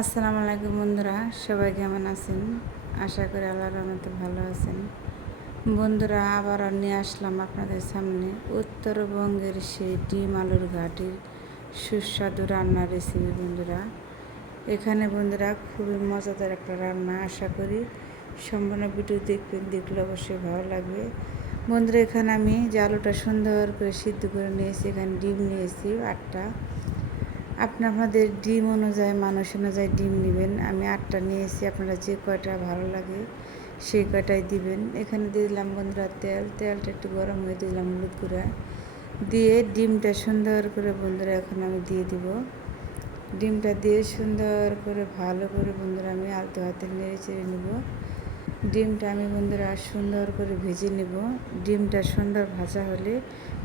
আসসালামু আলাইকুম বন্ধুরা, সবাই কেমন আছেন? আশা করি আল্লাহর রহমতে ভালো আছেন। বন্ধুরা, আবার নিয়ে আসলাম আপনাদের সামনে উত্তরবঙ্গের সেই ডিম আলুর ঘাটির সুস্বাদু রান্নার রেসিপি। বন্ধুরা, এখানে বন্ধুরা খুবই মজাদার একটা রান্না। আশা করি সম্পূর্ণ ভিডিও দেখবেন, দেখলে অবশ্যই ভালো লাগবে। বন্ধুরা, এখানে আমি যে আলুটা সুন্দর করে সিদ্ধ করে নিয়েছি, এখানে ডিম নিয়েছি 8টা। আপনাদের ডিম অনুযায়ী, মানুষ অনুযায়ী ডিম নেবেন। আমি 8টা নিয়েছি, আপনারা যে কয়টা ভালো লাগে সেই কয়টাই দিবেন। এখানে দিয়ে দিলাম বন্ধুরা তেলটা একটু গরম হয়ে দিলাম হলুদ গুঁড়া দিয়ে ডিমটা সুন্দর করে বন্ধুরা এখন আমি দিয়ে দিব। ডিমটা দিয়ে সুন্দর করে ভালো করে বন্ধুরা আমি আলতো হাতে নেড়ে চেড়ে নেব। ডিমটা আমি বন্ধুরা সুন্দর করে ভেজে নেব। ডিমটা সুন্দর ভাজা হলে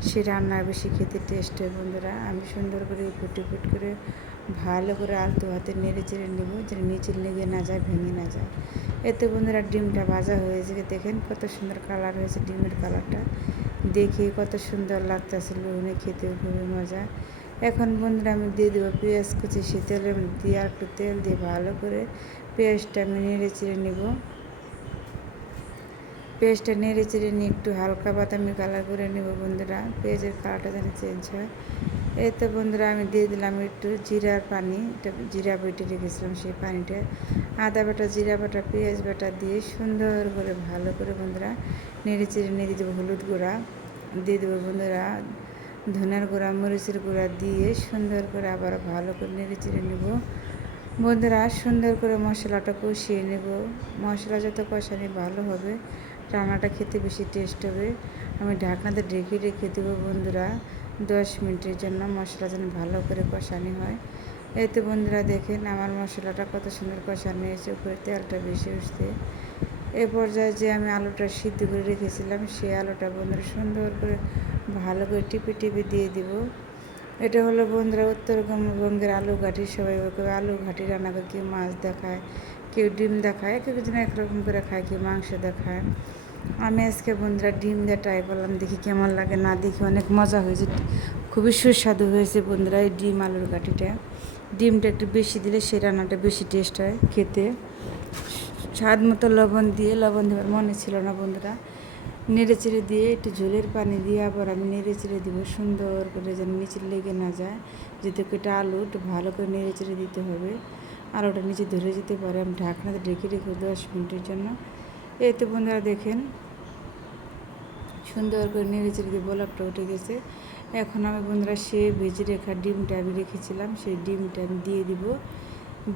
সে রান্না বেশি খেতে টেস্ট হয়। বন্ধুরা, আমি সুন্দর করে ফুট করে ভালো করে আলতো হাতে নেড়ে চেড়ে নেব, যেন নিচে লেগে না যায়, ভেঙে না যায়। এতে বন্ধুরা ডিমটা ভাজা হয়েছে, দেখেন কত সুন্দর কালার হয়েছে। ডিমের কালারটা দেখে কত সুন্দর লাগতেছে, লোনে খেতে খুবই মজা। এখন বন্ধুরা আমি দিয়ে দেবো পেঁয়াজ কুচি। সে তেলের দিয়ে আর একটু তেল দিয়ে ভালো করে পেঁয়াজটা আমি নেড়ে চেড়ে নেব। পেঁয়াজটা নেড়ে চেড়ে নিয়ে একটু হালকা বাদামি কালার করে নেব বন্ধুরা, পেঁয়াজের কালারটা যেন চেঞ্জ হয়। এতে বন্ধুরা আমি দিয়ে দিলাম একটু জিরার পানি, এটা জিরা বেটে রেখেছিলাম সেই পানিটা। আদা বাটা, জিরা বাটা, পেঁয়াজ বাটা দিয়ে সুন্দর করে ভালো করে বন্ধুরা নেড়ে চেড়ে নিয়ে দিয়ে দেবো হলুদ গুঁড়া, দিয়ে দেবো বন্ধুরা ধনের গুঁড়া, মরিচের গুঁড়া দিয়ে সুন্দর করে আবার ভালো করে নেড়ে চেড়ে নেব। বন্ধুরা, সুন্দর করে মশলাটা কষিয়ে নেব। মশলা যত কষানি ভালো হবে, রান্নাটা খেতে বেশি টেস্ট হবে। আমি ঢাকনাতে ঢেকে রেখে দেবো বন্ধুরা 10 মিনিটের জন্য, মশলা যেন ভালো করে কষানি হয়। এতে বন্ধুরা দেখেন আমার মশলাটা কত সুন্দর কষানো হয়েছে, উপরে তেলটা বেশি উঠছে। এ পর্যায়ে যে আমি আলুটা সিদ্ধ করে রেখেছিলাম সেই আলুটা বন্ধুরা সুন্দর করে ভালো করে টিপে টিপে দিয়ে দিব। এটা হলো বন্ধুরা উত্তরবঙ্গের আলু ঘাটি। সবাই আলু ঘাটি রান্না করে, কেউ মাছ দেখায়, কেউ ডিম দেখায়, কেউ যেন একরকম করে খায়, কেউ মাংস দেখায়। আমি আজকে বন্ধুরা ডিম দিয়ে ট্রাই করলাম, দেখি কেমন লাগে। না দেখি অনেক মজা হয়েছে, খুবই সুস্বাদু হয়েছে বন্ধুরা এই ডিম আলুর ঘাটিটা। ডিমটা একটু বেশি দিলে সেই রান্নাটা বেশি টেস্ট হয় খেতে। স্বাদ মতো লবণ দিয়ে, লবণ দেওয়ার মনে ছিল না বন্ধুরা, নেড়ে চেড়ে দিয়ে একটু ঝোলের পানি দিয়ে আবার আমি নেড়ে চেড়ে দিব সুন্দর করে, যেন নিচে লেগে না যায়। যেহেতু এটা আলু, একটু ভালো করে নেড়ে চেড়ে দিতে হবে, আলুটা নিচে ধরে যেতে পারে। আমি ঢাকনাতে ঢেকে রেখে 10 মিনিটের জন্য। এই তো বন্ধুরা দেখেন সুন্দর করে নেড়ে চেড়ে দিয়ে বলকটা উঠে গেছে। এখন আমি বন্ধুরা সে ভেজে রেখা ডিমটা আমি রেখেছিলাম সেই ডিমটা আমি দিয়ে দিব,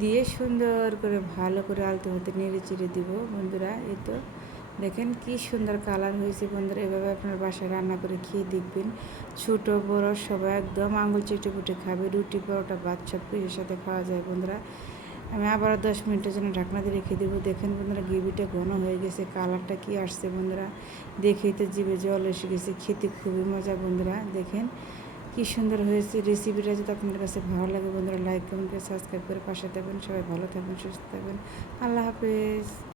দিয়ে সুন্দর করে ভালো করে আলতো হাতে নেড়ে চেড়ে দিব বন্ধুরা। এই তো দেখেন কি সুন্দর কালার হয়েছে বন্ধুরা। এভাবে আপনার বাসায় রান্না করে খেয়ে দেখবেন, ছোটো বড়ো সবাই একদম আঙুল চেটে পুটে খাবে। রুটি, পরোটা, ভাত সব কিছুর সাথে খাওয়া যায় বন্ধুরা। আমি আবার 10 মিনিটের জন্য ঢাকনা দিয়ে রেখে দেবো। দেখেন বন্ধুরা গ্রেভিটা ঘন হয়ে গেছে, কালারটা কি আসছে বন্ধুরা, দেখেই তো জিভে জল এসে গেছে। খেতে খুবই মজা বন্ধুরা, দেখেন কি সুন্দর হয়েছে। রেসিপিটা যদি আপনাদের কাছে ভালো লাগে বন্ধুরা, লাইক কমেন্ট করে সাবস্ক্রাইব করে পাশে থাকবেন। সবাই ভালো থাকবেন, সুস্থ থাকবেন। আল্লাহ হাফেজ।